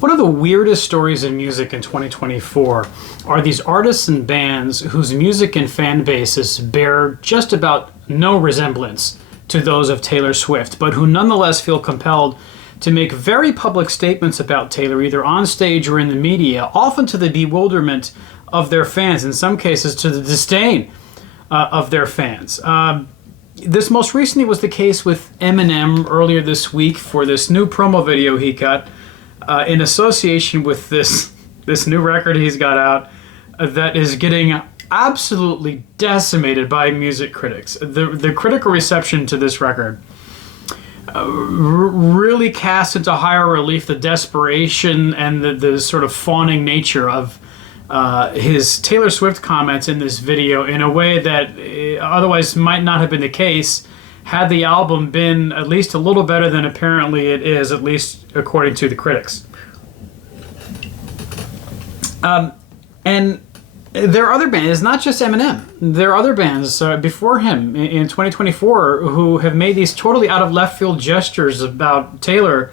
One of the weirdest stories in music in 2024 are these artists and bands whose music and fan bases bear just about no resemblance to those of Taylor Swift, but who nonetheless feel compelled to make very public statements about Taylor, either on stage or in the media, often to the bewilderment of their fans, in some cases to the disdain of their fans. This most recently was the case with Eminem earlier this week for this new promo video he cut in association with this new record he's got out that is getting absolutely decimated by music critics. The critical reception to this record really casts into higher relief the desperation and the sort of fawning nature of his Taylor Swift comments in this video in a way that otherwise might not have been the case had the album been at least a little better than apparently it is, at least according to the critics. And there are other bands, not just Eminem. There are other bands before him in 2024 who have made these totally out of left field gestures about Taylor,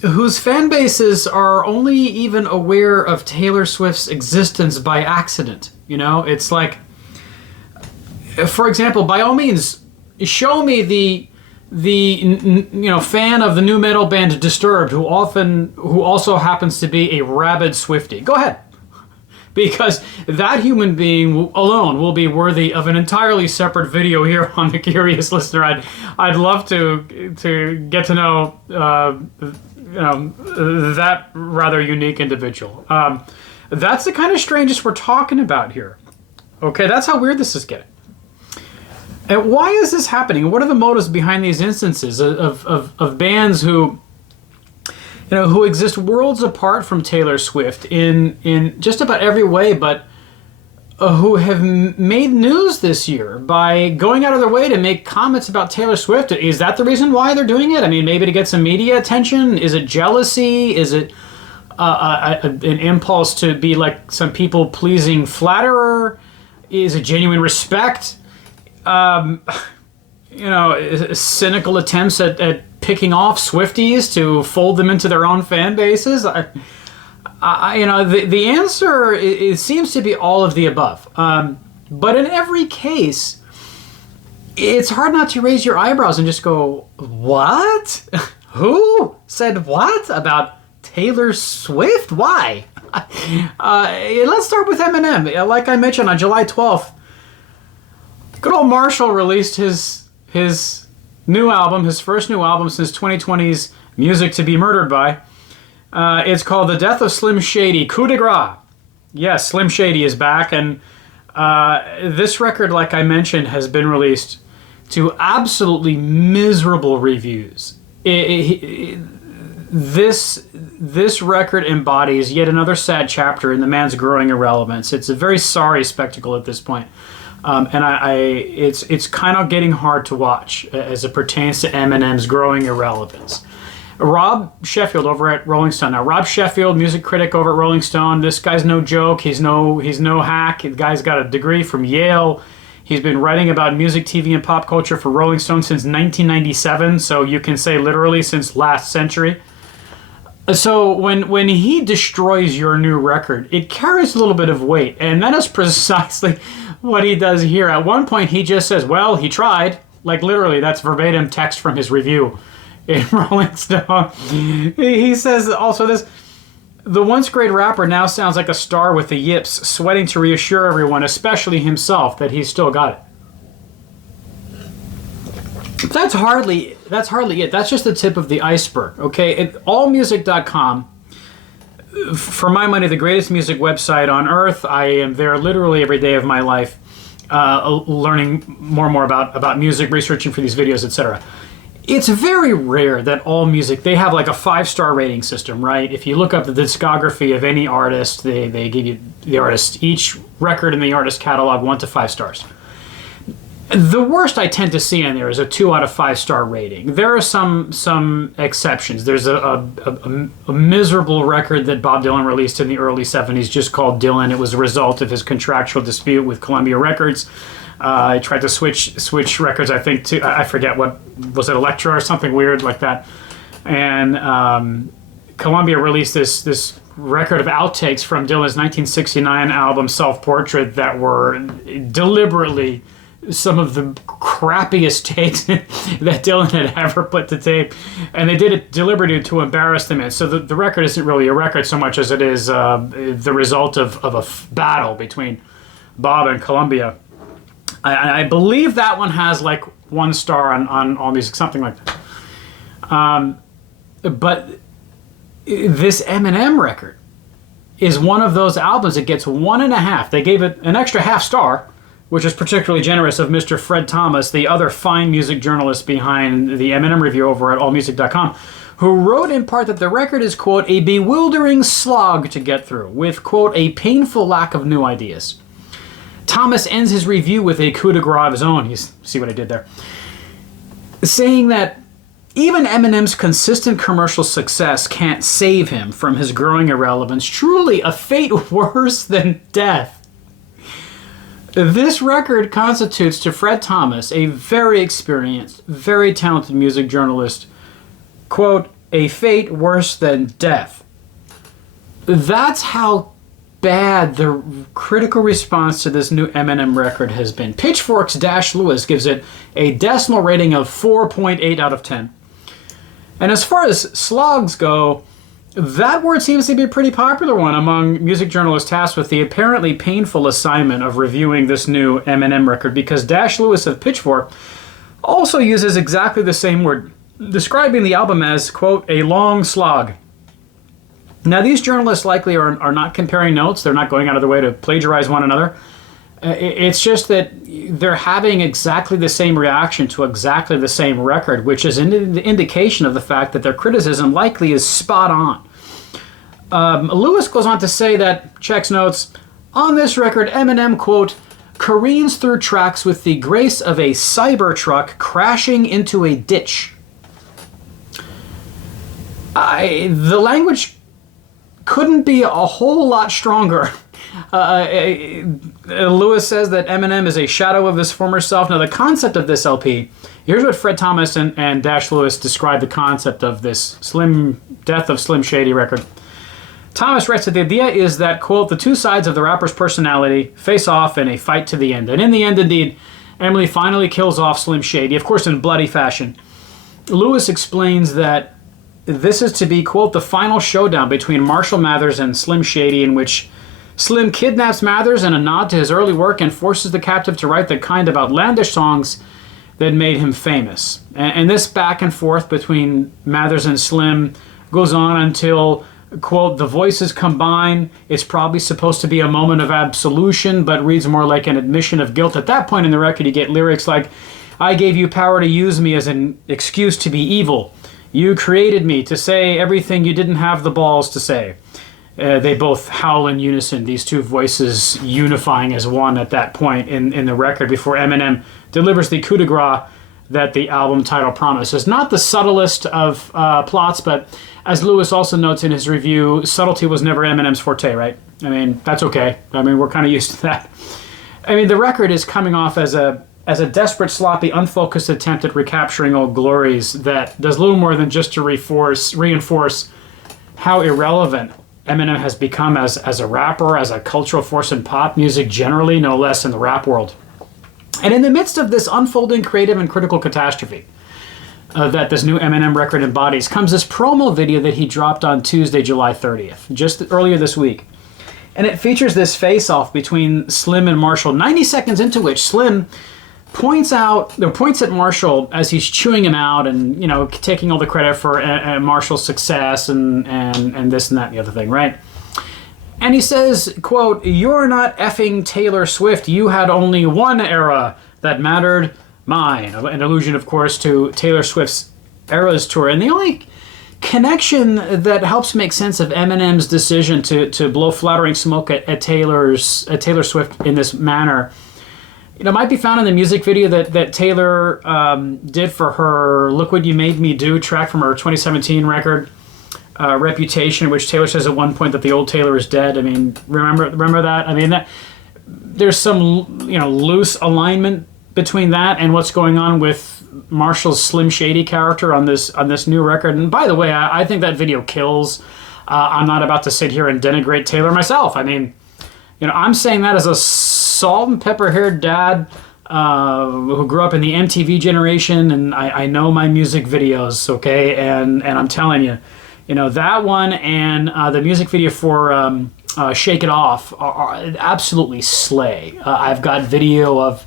whose fan bases are only even aware of Taylor Swift's existence by accident. You know, it's like, for example, by all means, show me the fan of the new metal band Disturbed who also happens to be a rabid Swiftie. Go ahead. Because that human being alone will be worthy of an entirely separate video here on The Curious Listener. I'd love to get to know that rather unique individual. That's the kind of strangeness we're talking about here. Okay, that's how weird this is getting. And why is this happening? What are the motives behind these instances of bands who exist worlds apart from Taylor Swift in just about every way, but who have made news this year by going out of their way to make comments about Taylor Swift? Is that the reason why they're doing it? I mean, maybe to get some media attention? Is it jealousy? Is it an impulse to be like some people-pleasing flatterer? Is it genuine respect? Cynical attempts at picking off Swifties to fold them into their own fan bases? The answer it seems to be all of the above. But in every case, it's hard not to raise your eyebrows and just go, what? Who said what about Taylor Swift? Why? Let's start with Eminem. Like I mentioned, on July 12th, good old Marshall released his new album, his first new album since 2020's Music to Be Murdered By. It's called The Death of Slim Shady, Coup de Grace. Yes, Slim Shady is back, and this record, like I mentioned, has been released to absolutely miserable reviews. This record embodies yet another sad chapter in the man's growing irrelevance. It's a very sorry spectacle at this point. It's kind of getting hard to watch as it pertains to Eminem's growing irrelevance. Rob Sheffield over at Rolling Stone. Now, Rob Sheffield, music critic over at Rolling Stone. This guy's no joke. He's no hack. The guy's got a degree from Yale. He's been writing about music, TV, and pop culture for Rolling Stone since 1997. So you can say literally since last century. So when he destroys your new record, it carries a little bit of weight, and that is precisely what he does here. At one point, he just says, well, he tried. Like, literally, that's verbatim text from his review in Rolling Stone. He says also this, the once great rapper now sounds like a star with the yips, sweating to reassure everyone, especially himself, that he's still got it. That's hardly it. That's just the tip of the iceberg, okay? At allmusic.com, for my money, the greatest music website on earth. I am there literally every day of my life, learning more and more about music, researching for these videos, etc. It's very rare that AllMusic, they have like a 5-star rating system, right? If you look up the discography of any artist, they give you the artist, each record in the artist catalog, 1 to 5 stars. The worst I tend to see in there is a 2 out of 5-star rating. There are some exceptions. There's a miserable record that Bob Dylan released in the early 70s just called Dylan. It was a result of his contractual dispute with Columbia Records. I tried to switch records, I think, to, I forget what, was it Elektra or something weird like that. And Columbia released this record of outtakes from Dylan's 1969 album Self-Portrait that were deliberately some of the crappiest takes that Dylan had ever put to tape, and they did it deliberately to embarrass them. So the record isn't really a record so much as it is the result of a battle between Bob and Columbia. I believe that one has like 1 star on AllMusic, something like that. But this Eminem record is one of those albums that gets 1.5. They gave it an extra half star, which is particularly generous of Mr. Fred Thomas, the other fine music journalist behind the Eminem review over at allmusic.com, who wrote in part that the record is, quote, a bewildering slog to get through, with, quote, a painful lack of new ideas. Thomas ends his review with a coup de grace of his own. See what I did there? Saying that even Eminem's consistent commercial success can't save him from his growing irrelevance. Truly a fate worse than death. This record constitutes to Fred Thomas, a very experienced, very talented music journalist, quote, a fate worse than death. That's how bad the critical response to this new Eminem record has been. Pitchfork's Dash Lewis gives it a decimal rating of 4.8 out of 10. And as far as slogs go, that word seems to be a pretty popular one among music journalists tasked with the apparently painful assignment of reviewing this new Eminem record, because Dash Lewis of Pitchfork also uses exactly the same word, describing the album as, quote, a long slog. Now, these journalists likely are not comparing notes. They're not going out of their way to plagiarize one another. It's just that they're having exactly the same reaction to exactly the same record, which is an indication of the fact that their criticism likely is spot on. Lewis goes on to say that, checks notes, on this record, Eminem, quote, careens through tracks with the grace of a cyber truck crashing into a ditch. The language couldn't be a whole lot stronger. Lewis says that Eminem is a shadow of his former self. Now, the concept of this LP, here's what Fred Thomas and Dash Lewis describe the concept of this Death of Slim Shady record. Thomas writes that the idea is that, quote, the two sides of the rapper's personality face off in a fight to the end. And in the end, indeed, Emily finally kills off Slim Shady, of course in bloody fashion. Lewis explains that this is to be, quote, the final showdown between Marshall Mathers and Slim Shady, in which Slim kidnaps Mathers in a nod to his early work and forces the captive to write the kind of outlandish songs that made him famous. And this back and forth between Mathers and Slim goes on until, quote, the voices combine. It's probably supposed to be a moment of absolution, but reads more like an admission of guilt. At that point in the record, you get lyrics like, I gave you power to use me as an excuse to be evil. You created me to say everything you didn't have the balls to say. They both howl in unison, these two voices unifying as one at that point in the record before Eminem delivers the coup de grace that the album title promises. Not the subtlest of plots, but as Lewis also notes in his review, subtlety was never Eminem's forte, right? I mean, that's okay. I mean, we're kind of used to that. I mean, the record is coming off as a desperate, sloppy, unfocused attempt at recapturing old glories that does little more than just to reinforce how irrelevant Eminem has become as a rapper, as a cultural force in pop music generally, no less in the rap world. And in the midst of this unfolding creative and critical catastrophe that this new Eminem record embodies, comes this promo video that he dropped on Tuesday, July 30th, just earlier this week. And it features this face-off between Slim and Marshall, 90 seconds into which Slim points at Marshall as he's chewing him out and, you know, taking all the credit for Marshall's success and this and that and the other thing, right? And he says, quote, you're not effing Taylor Swift. You had only one era that mattered, mine. An allusion, of course, to Taylor Swift's Eras Tour. And the only connection that helps make sense of Eminem's decision to blow flattering smoke at Taylor Swift in this manner, you know, might be found in the music video that Taylor did for her Look What You Made Me Do track from her 2017 record, Reputation, which Taylor says at one point that the old Taylor is dead. I mean, remember that? I mean, there's some, you know, loose alignment between that and what's going on with Marshall's Slim Shady character on this new record. And by the way, I think that video kills. I'm not about to sit here and denigrate Taylor myself. I mean, I'm saying that as a salt and pepper haired dad who grew up in the MTV generation, and I know my music videos, okay? And I'm telling you, that one and the music video for Shake It Off are absolutely slay. I've got video of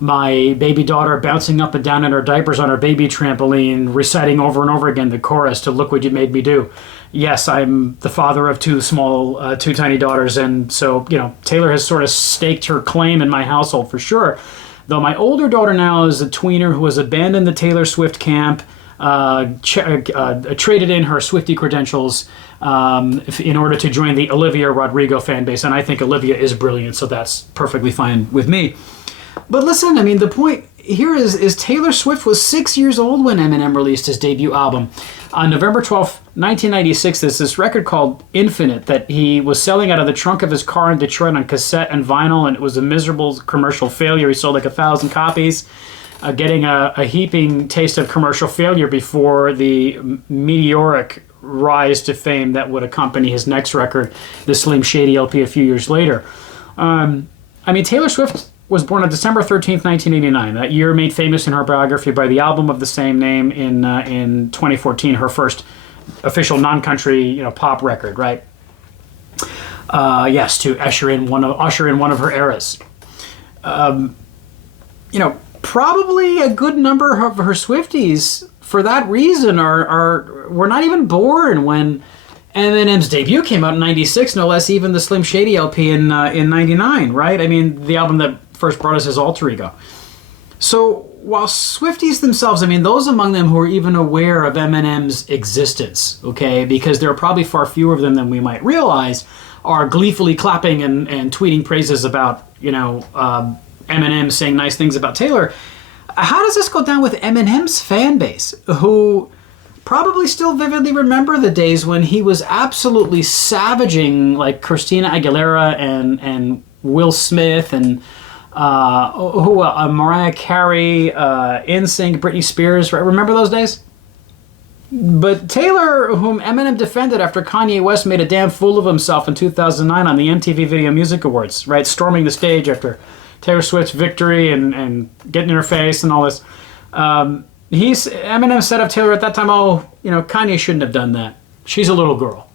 my baby daughter bouncing up and down in her diapers on her baby trampoline, reciting over and over again the chorus to Look What You Made Me Do. Yes, I'm the father of two tiny daughters, and so, Taylor has sort of staked her claim in my household for sure. Though my older daughter now is a tweener who has abandoned the Taylor Swift camp, traded in her Swiftie credentials in order to join the Olivia Rodrigo fan base, and I think Olivia is brilliant, so that's perfectly fine with me. But listen, I mean, the point here is Taylor Swift was 6 years old when Eminem released his debut album. On November 12th, 1996, there's this record called Infinite that he was selling out of the trunk of his car in Detroit on cassette and vinyl, and it was a miserable commercial failure. He sold like 1,000 copies, getting a heaping taste of commercial failure before the meteoric rise to fame that would accompany his next record, the Slim Shady LP, a few years later. Taylor Swift was born on December 13th, 1989. That year made famous in her biography by the album of the same name in 2014, her first official non-country pop record, right? Yes, to usher in one of her eras. Probably a good number of her Swifties, for that reason, were not even born when Eminem's debut came out in '96, no less. Even the Slim Shady LP in '99, right? I mean, the album that first brought us his alter ego. So while Swifties themselves, those among them who are even aware of Eminem's existence, okay, because there are probably far fewer of them than we might realize, are gleefully clapping and tweeting praises about, Eminem saying nice things about Taylor. How does this go down with Eminem's fan base, who probably still vividly remember the days when he was absolutely savaging like Christina Aguilera and Will Smith and Mariah Carey, NSYNC, Britney Spears, right? Remember those days? But Taylor, whom Eminem defended after Kanye West made a damn fool of himself in 2009 on the MTV Video Music Awards, right? Storming the stage after Taylor Swift's victory and getting in her face and all this. Eminem said of Taylor at that time, Kanye shouldn't have done that. She's a little girl.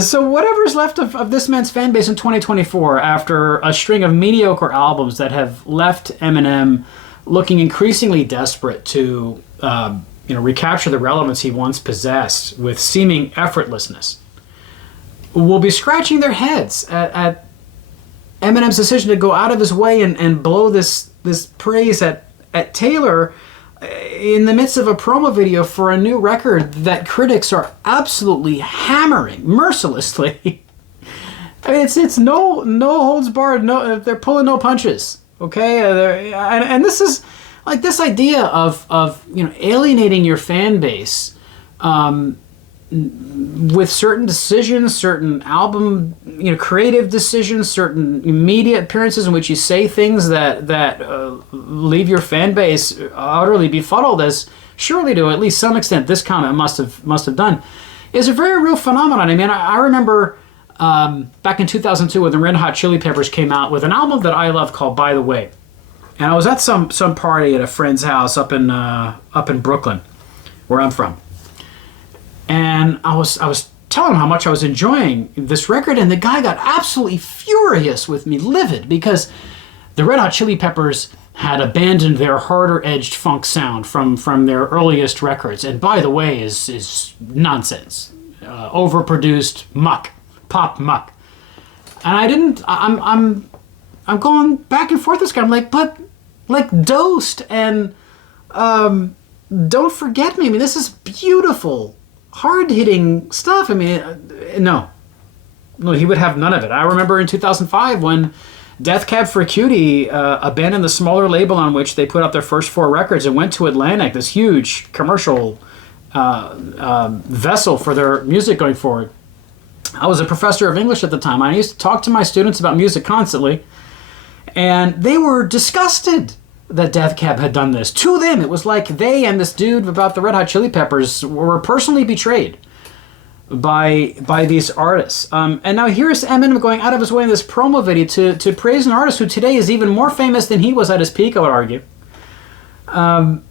So whatever's left of this man's fan base in 2024, after a string of mediocre albums that have left Eminem looking increasingly desperate to recapture the relevance he once possessed with seeming effortlessness, will be scratching their heads at Eminem's decision to go out of his way and blow this praise at Taylor in the midst of a promo video for a new record that critics are absolutely hammering mercilessly. It's no holds barred. No, they're pulling no punches. Okay, and this is like this idea of alienating your fan base with certain decisions, certain album creative decisions, certain media appearances in which you say things that leave your fan base utterly befuddled, as surely to at least some extent this comment must have done, is a very real phenomenon. I remember back in 2002 when the Red Hot Chili Peppers came out with an album that I love called By the Way, and I was at some party at a friend's house up in Brooklyn, where I'm from. And I was telling him how much I was enjoying this record, and the guy got absolutely furious with me, livid, because the Red Hot Chili Peppers had abandoned their harder-edged funk sound from their earliest records, and By the Way is nonsense, overproduced muck, pop muck. And I'm going back and forth with this guy. I'm like, but like Dosed and Don't Forget Me. This is beautiful, hard-hitting stuff. No, he would have none of it. I remember in 2005 when Death Cab for Cutie abandoned the smaller label on which they put out their first 4 records and went to Atlantic, this huge commercial vessel for their music going forward. I was a professor of English at the time. I used to talk to my students about music constantly, and they were disgusted that Death Cab had done this. To them, it was like they and this dude about the Red Hot Chili Peppers were personally betrayed by these artists. And now here's Eminem going out of his way in this promo video to praise an artist who today is even more famous than he was at his peak, I would argue. An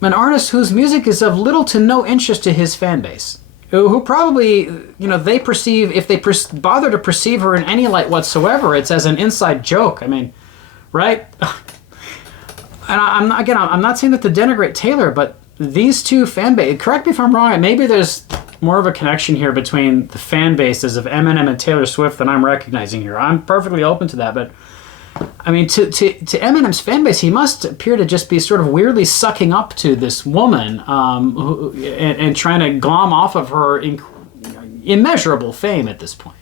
artist whose music is of little to no interest to his fan base. Who probably, they perceive, if they bother to perceive her in any light whatsoever, it's as an inside joke. I mean, right? And I'm not saying that to denigrate Taylor, but these two fan base, correct me if I'm wrong, maybe there's more of a connection here between the fan bases of Eminem and Taylor Swift than I'm recognizing here. I'm perfectly open to that, but I mean, to Eminem's fan base, he must appear to just be sort of weirdly sucking up to this woman and trying to glom off of her immeasurable fame at this point,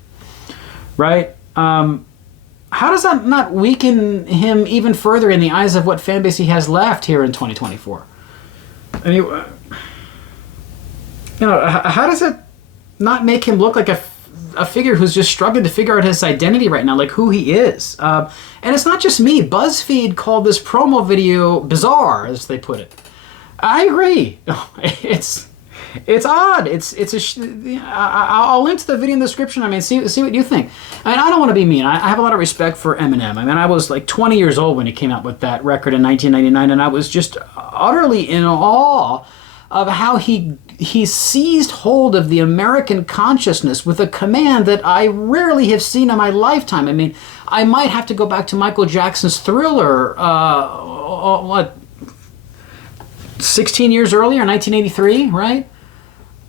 right? How does that not weaken him even further in the eyes of what fan base he has left here in 2024? Anyway, how does it not make him look like a figure who's just struggling to figure out his identity right now, like who he is? And it's not just me. BuzzFeed called this promo video bizarre, as they put it. I agree. It's odd. I'll link to the video in the description. I mean, see what you think. I mean, I don't want to be mean. I have a lot of respect for Eminem. I mean, I was like 20 years old when he came out with that record in 1999, and I was just utterly in awe of how he seized hold of the American consciousness with a command that I rarely have seen in my lifetime. I mean, I might have to go back to Michael Jackson's Thriller, 16 years earlier, 1983, right?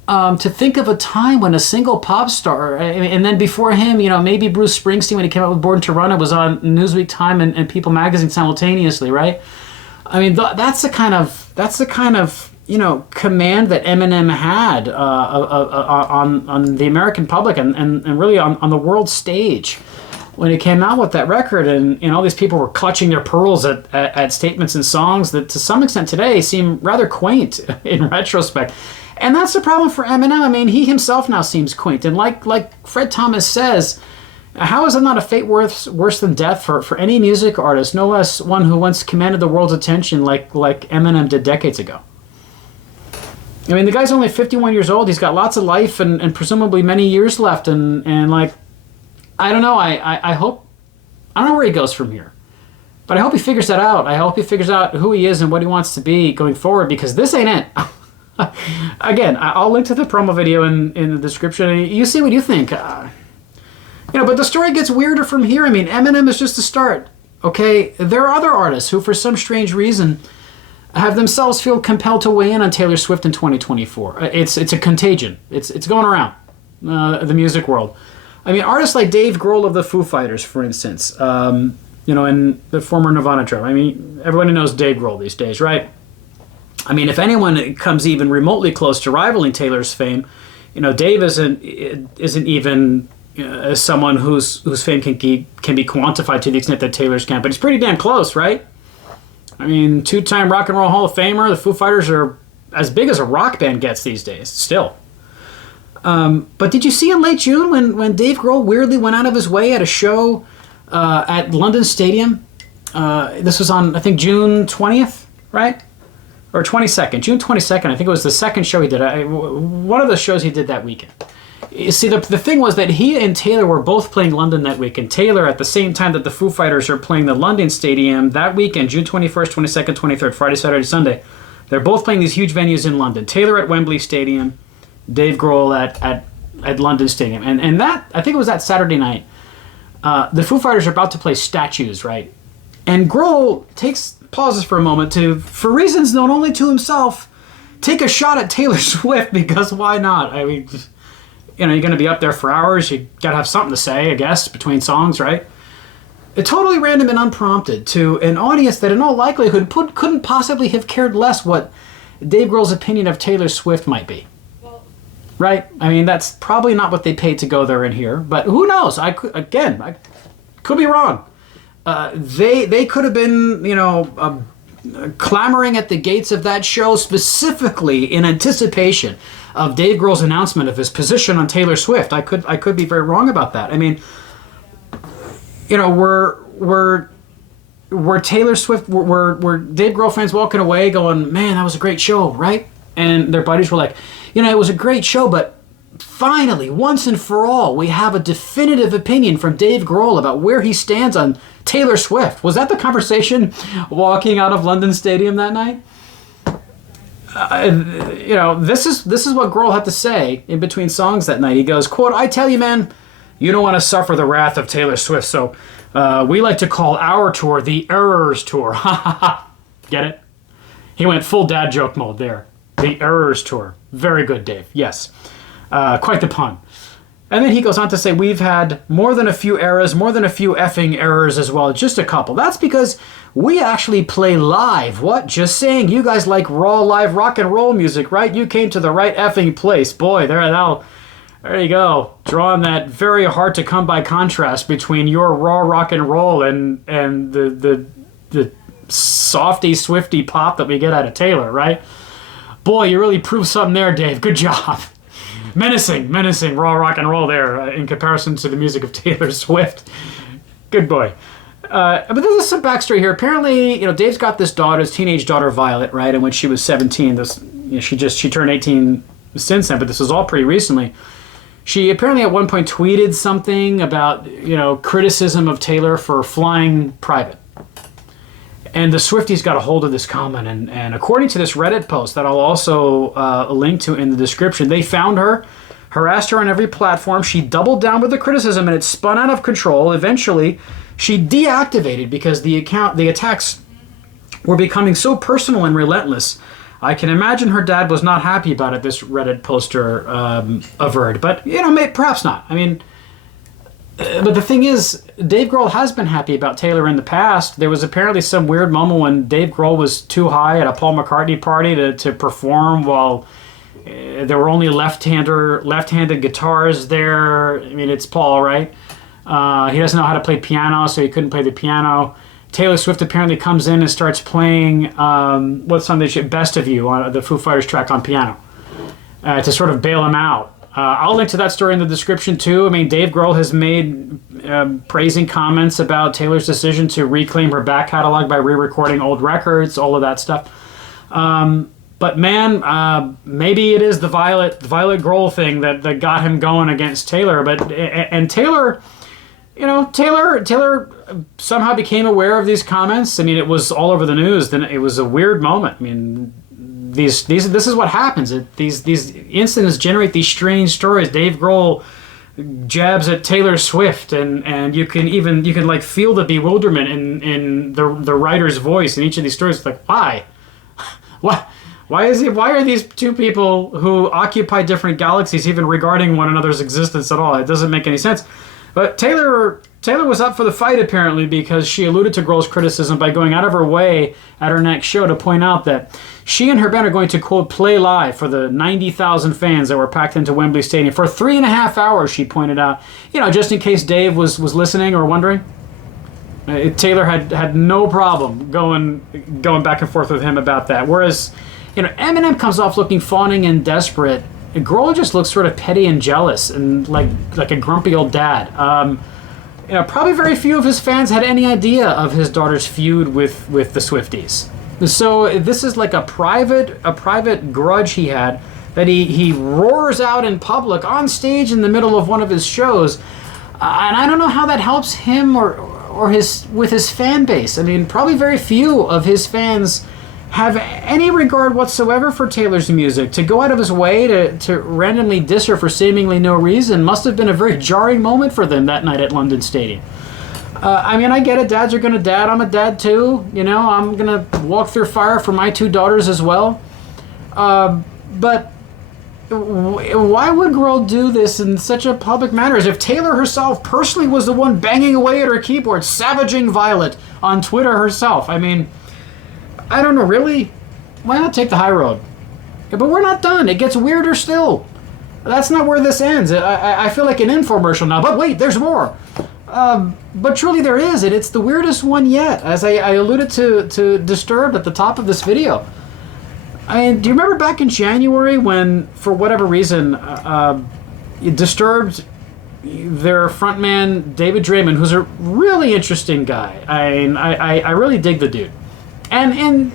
To think of a time when a single pop star, and then before him, maybe Bruce Springsteen when he came out with Born to Run, it was on Newsweek, Time, and People magazine simultaneously, right? I mean, that's the kind of command that Eminem had on the American public and really on the world stage when he came out with that record, and all these people were clutching their pearls at statements and songs that to some extent today seem rather quaint in retrospect. And that's the problem for Eminem. I mean, he himself now seems quaint. And like Fred Thomas says, how is it not a fate worse than death for any music artist, no less one who once commanded the world's attention like Eminem did decades ago? I mean, the guy's only 51 years old. He's got lots of life and presumably many years left. And like, I don't know. I hope, I don't know where he goes from here. But I hope he figures that out. I hope he figures out who he is and what he wants to be going forward, because this ain't it. Again, I'll link to the promo video in the description. You see what you think. But the story gets weirder from here. I mean, Eminem is just a start. Okay, there are other artists who, for some strange reason, have themselves feel compelled to weigh in on Taylor Swift in 2024. It's a contagion. It's going around the music world. I mean, artists like Dave Grohl of the Foo Fighters, for instance, and the former Nirvana drummer. I mean, everybody knows Dave Grohl these days, right? I mean, if anyone comes even remotely close to rivaling Taylor's fame, Dave isn't even as someone whose fame can be quantified to the extent that Taylor's can, but he's pretty damn close, right? I mean, two-time Rock and Roll Hall of Famer. The Foo Fighters are as big as a rock band gets these days, still. But did you see in late June when Dave Grohl weirdly went out of his way at a show at London Stadium? This was on, I think, June 20th, right? Or 22nd, June 22nd. I think it was the second show he did. One of the shows he did that weekend. You see, the thing was that he and Taylor were both playing London that weekend. Taylor, at the same time that the Foo Fighters are playing the London Stadium that weekend, June 21st, 22nd, 23rd, Friday, Saturday, Sunday. They're both playing these huge venues in London. Taylor at Wembley Stadium, Dave Grohl at London Stadium. And that, I think it was that Saturday night, the Foo Fighters are about to play Statues, right? And Grohl pauses for a moment to, for reasons known only to himself, take a shot at Taylor Swift, because why not? I mean, you're going to be up there for hours. You got to have something to say, I guess, between songs, right? Totally random and unprompted to an audience that in all likelihood couldn't possibly have cared less what Dave Grohl's opinion of Taylor Swift might be. Right? I mean, that's probably not what they paid to go there and hear, but who knows? I could be wrong. They could have been, clamoring at the gates of that show specifically in anticipation of Dave Grohl's announcement of his position on Taylor Swift. I could be very wrong about that. I mean, we're were Taylor Swift, were Dave Grohl fans walking away going, man, that was a great show, right? And their buddies were like, it was a great show, but finally, once and for all, we have a definitive opinion from Dave Grohl about where he stands on Taylor Swift. Was that the conversation walking out of London Stadium that night? This is what Grohl had to say in between songs that night. He goes, quote, I tell you, man, you don't want to suffer the wrath of Taylor Swift, so we like to call our tour the Errors Tour. Ha ha ha. Get it? He went full dad joke mode there. The Errors Tour. Very good, Dave. Yes. Quite the pun. And then he goes on to say, we've had more than a few errors, more than a few effing errors as well. Just a couple. That's because we actually play live. What? Just saying. You guys like raw live rock and roll music, right? You came to the right effing place. Boy, there you go. Drawing that very hard to come by contrast between your raw rock and roll and the softy, swifty pop that we get out of Taylor, right? Boy, you really proved something there, Dave. Good job. Menacing raw rock and roll there in comparison to the music of Taylor Swift. Good boy. But there's some backstory here. Apparently, Dave's got this daughter, his teenage daughter Violet, right? And when she was 17, she turned 18 since then, but this was all pretty recently. She apparently at one point tweeted something about, criticism of Taylor for flying private. And the Swifties got a hold of this comment, and according to this Reddit post that I'll also link to in the description, they found her, harassed her on every platform. She doubled down with the criticism, and it spun out of control. Eventually, she deactivated because the attacks were becoming so personal and relentless. I can imagine her dad was not happy about it, this Reddit poster averred. But, perhaps not. I mean, but the thing is, Dave Grohl has been happy about Taylor in the past. There was apparently some weird moment when Dave Grohl was too high at a Paul McCartney party to perform while there were only left-handed guitars there. I mean, it's Paul, right? He doesn't know how to play piano, so he couldn't play the piano. Taylor Swift apparently comes in and starts playing what song they should, Best of You, on the Foo Fighters track on piano, to sort of bail him out. I'll link to that story in the description too. I mean, Dave Grohl has made praising comments about Taylor's decision to reclaim her back catalog by re-recording old records, all of that stuff. But man, maybe it is the Violet Grohl thing that got him going against Taylor. And Taylor, Taylor somehow became aware of these comments. I mean, it was all over the news. Then it was a weird moment. I mean, this is what happens. These incidents generate these strange stories. Dave Grohl jabs at Taylor Swift, and you can like feel the bewilderment in the writer's voice in each of these stories. It's like, why? Why are these two people who occupy different galaxies even regarding one another's existence at all? It doesn't make any sense. But Taylor was up for the fight, apparently, because she alluded to Grohl's criticism by going out of her way at her next show to point out that she and her band are going to, quote, play live for the 90,000 fans that were packed into Wembley Stadium for 3.5 hours, she pointed out. Just in case Dave was listening or wondering. Taylor had no problem going back and forth with him about that. Whereas, Eminem comes off looking fawning and desperate. Grohl just looks sort of petty and jealous and like a grumpy old dad. Probably very few of his fans had any idea of his daughter's feud with the Swifties. So this is like a private grudge he had that he roars out in public on stage in the middle of one of his shows, and I don't know how that helps him or his fan base. I mean, probably very few of his fans have any regard whatsoever for Taylor's music. To go out of his way to randomly diss her for seemingly no reason must have been a very jarring moment for them that night at London Stadium. I mean, I get it. Dads are going to dad. I'm a dad too. I'm going to walk through fire for my two daughters as well. But why would Grohl do this in such a public manner, as if Taylor herself personally was the one banging away at her keyboard, savaging Violet on Twitter herself? I mean, I don't know, really? Why not take the high road? Yeah, but we're not done. It gets weirder still. That's not where this ends. I feel like an infomercial now, but wait, there's more. But truly there is, and it's the weirdest one yet, as I alluded to Disturbed at the top of this video. Do you remember back in January when, for whatever reason, Disturbed their frontman, David Draymond, who's a really interesting guy. I really dig the dude. And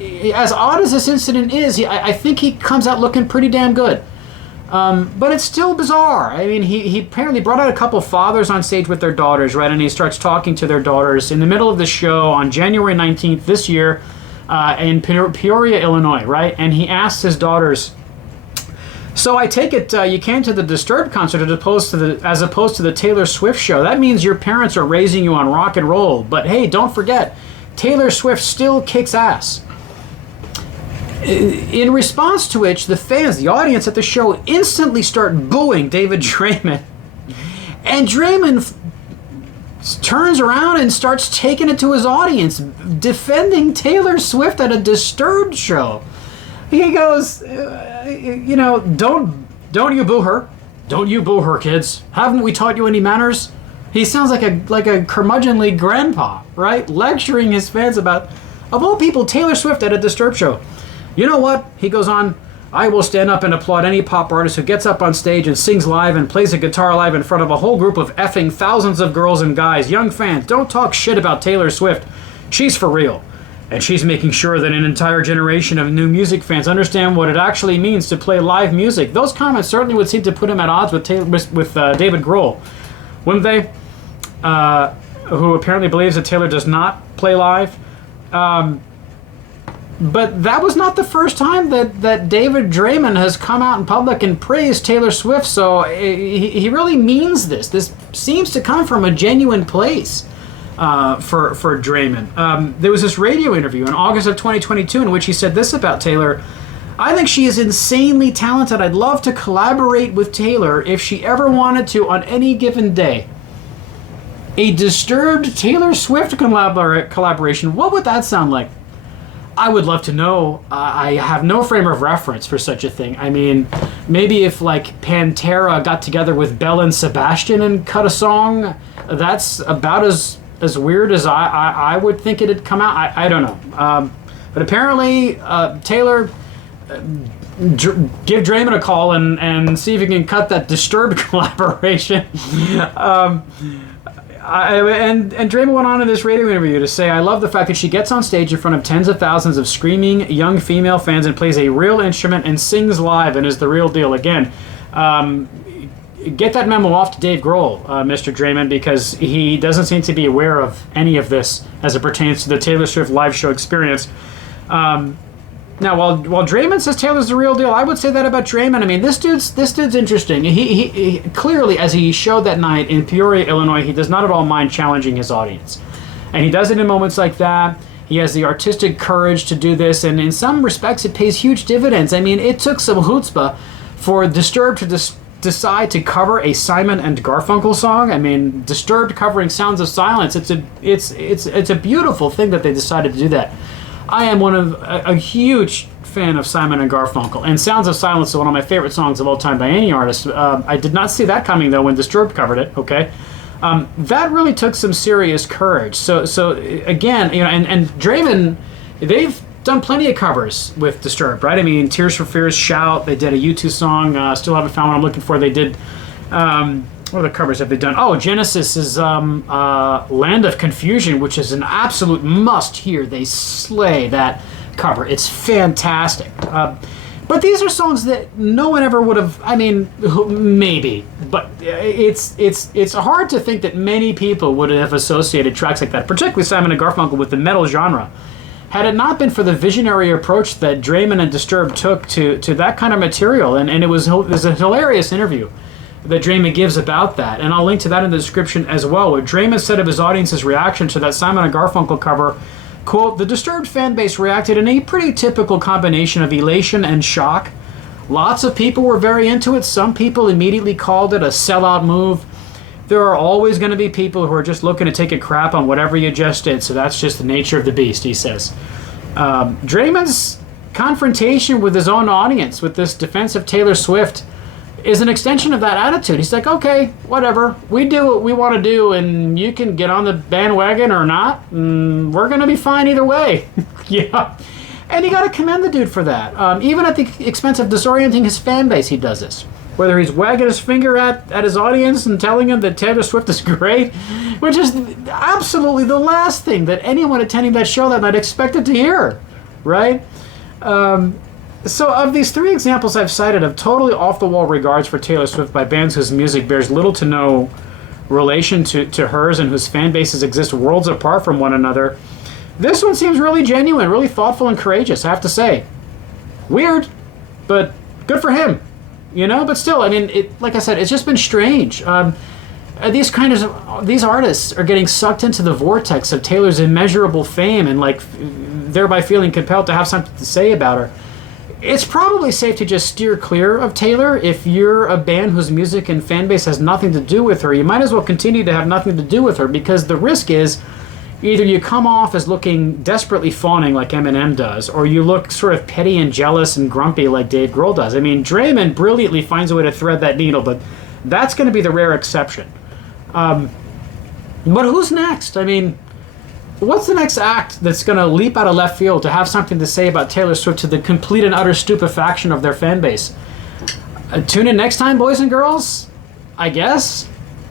as odd as this incident is, I think he comes out looking pretty damn good. But it's still bizarre. I mean, he apparently brought out a couple fathers on stage with their daughters, right? And he starts talking to their daughters in the middle of the show on January 19th this year in Peoria, Illinois, right? And he asks his daughters, so I take it you came to the Disturbed concert as opposed to the Taylor Swift show. That means your parents are raising you on rock and roll. But hey, don't forget, Taylor Swift still kicks ass. In response to which, the fans, the audience at the show, instantly start booing David Draymond. And Draymond turns around and starts taking it to his audience, defending Taylor Swift at a Disturbed show. He goes, don't you boo her. Don't you boo her, kids. Haven't we taught you any manners? He sounds like a curmudgeonly grandpa, right? Lecturing his fans about, of all people, Taylor Swift at a Disturbed show. You know what? He goes on, I will stand up and applaud any pop artist who gets up on stage and sings live and plays a guitar live in front of a whole group of effing thousands of girls and guys. Young fans, don't talk shit about Taylor Swift. She's for real. And she's making sure that an entire generation of new music fans understand what it actually means to play live music. Those comments certainly would seem to put him at odds with David Grohl, wouldn't they? Who apparently believes that Taylor does not play live. But that was not the first time that David Draymond has come out in public and praised Taylor Swift, so he really means this. This seems to come from a genuine place for Draymond. There was this radio interview in August of 2022 in which he said this about Taylor. I think she is insanely talented. I'd love to collaborate with Taylor if she ever wanted to on any given day. A Disturbed Taylor Swift collaboration, what would that sound like? I would love to know. I have no frame of reference for such a thing. I mean, maybe if like Pantera got together with Belle and Sebastian and cut a song, that's about as weird as I would think it'd come out. I don't know. But apparently, Taylor, give Draymond a call and see if he can cut that Disturbed collaboration. And Draymond went on in this radio interview to say, I love the fact that she gets on stage in front of tens of thousands of screaming young female fans and plays a real instrument and sings live and is the real deal. Again, get that memo off to Dave Grohl, Mr. Draymond, because he doesn't seem to be aware of any of this as it pertains to the Taylor Swift live show experience. Now, while Draymond says Taylor's the real deal, I would say that about Draymond. I mean, this dude's interesting. He clearly, as he showed that night in Peoria, Illinois, he does not at all mind challenging his audience, and he does it in moments like that. He has the artistic courage to do this, and in some respects, it pays huge dividends. I mean, it took some chutzpah for Disturbed to decide to cover a Simon and Garfunkel song. I mean, Disturbed covering Sounds of Silence. It's a beautiful thing that they decided to do that. I am a huge fan of Simon and Garfunkel, and Sounds of Silence is one of my favorite songs of all time by any artist. I did not see that coming, though, when Disturbed covered it, okay? That really took some serious courage. So again, and Draymond, they've done plenty of covers with Disturbed, right? I mean, Tears for Fears, Shout, they did a U2 song, still haven't found what I'm looking for. They did... what other covers have they done? Oh, Genesis is Land of Confusion, which is an absolute must-hear. They slay that cover. It's fantastic. But these are songs that no one ever would have... I mean, maybe. But it's hard to think that many people would have associated tracks like that, particularly Simon & Garfunkel, with the metal genre. Had it not been for the visionary approach that Draymond and Disturbed took to that kind of material, and it was a hilarious interview that Draymond gives about that, and I'll link to that in the description as well, where Draymond said of his audience's reaction to that Simon & Garfunkel cover, quote, the Disturbed fan base reacted in a pretty typical combination of elation and shock. Lots of people were very into it. Some people immediately called it a sellout move. There are always going to be people who are just looking to take a crap on whatever you just did, so that's just the nature of the beast, he says. Draymond's confrontation with his own audience with this defense of Taylor Swift is an extension of that attitude. He's like, okay, whatever. We do what we want to do, and you can get on the bandwagon or not, and we're going to be fine either way. Yeah. And you got to commend the dude for that. Even at the expense of disorienting his fan base, he does this. whether he's wagging his finger at his audience and telling him that Taylor Swift is great, which is absolutely the last thing that anyone attending that show that night expected to hear, right? So of these three examples I've cited of totally off-the-wall regards for Taylor Swift by bands whose music bears little to no relation to hers and whose fan bases exist worlds apart from one another, this one seems really genuine, really thoughtful and courageous, I have to say. Weird, but good for him, you know? But still, I mean, like I said, it's just been strange. These artists are getting sucked into the vortex of Taylor's immeasurable fame and like thereby feeling compelled to have something to say about her. It's probably safe to just steer clear of Taylor. If you're a band whose music and fan base has nothing to do with her, you might as well continue to have nothing to do with her, because the risk is either you come off as looking desperately fawning like Eminem does, or you look sort of petty and jealous and grumpy like Dave Grohl does. I mean, Drayman brilliantly finds a way to thread that needle, but that's going to be the rare exception. But who's next? I mean, what's the next act that's going to leap out of left field to have something to say about Taylor Swift to the complete and utter stupefaction of their fan base? Tune in next time, boys and girls, I guess.